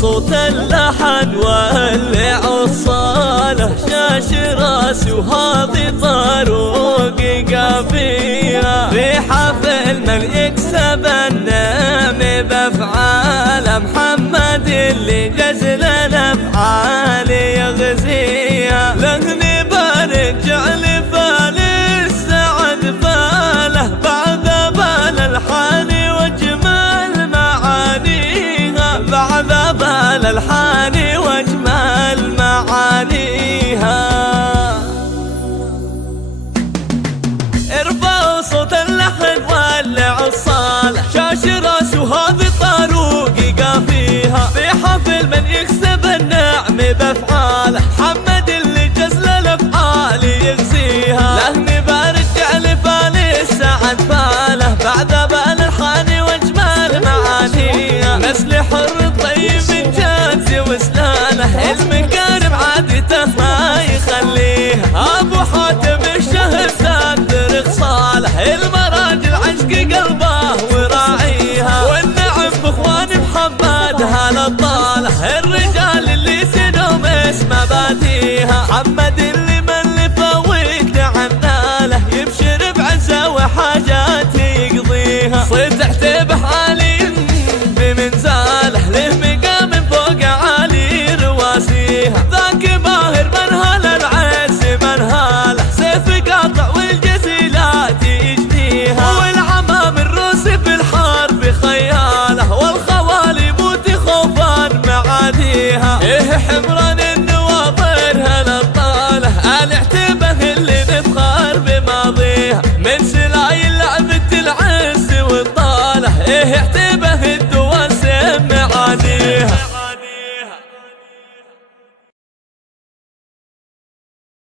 صوت اللحن ولع الصالة شاش راسي وهذي طاروقي قافية في حفل من يكسب النام بأفعال محمد اللي جزل الأفعال يغزيها لهني برجع لفال السعد فاله بعد بال الحان وجمال معانيها بعد بال الحان وجمال معانيها ارفعوا صوت اللحن ولع الصالة شاش راس وهذي طاروقي قافيها في حفل من يكسب النعم بأفعاله محمد اللي جزل الأفعال يغزيها لهني برجع لفال السعد فاله بعد بال الحان وجمال معانيها نسل حر طيب جاز وسلاله المكارم عادته ما يخليها ابو حاتم الشهر ساتر خصاله المراجل عشق قلبه وراعيها والنعم باخوان محمد هالطاله الرجال اللي سنهم اسم باتيها محمد اللي ملفه ويدعمنا له يبشر بعزه وحاجات يقضيها صيت احتبه عالي بمنزاله له مقام فوق عالي رواسيها ذاك ماهر من هال العز من هاله سيف قاطع والجزيلات يجنيها والعمام الروس في الحرب خياله والخوالي موت خوفا معاديها حمرا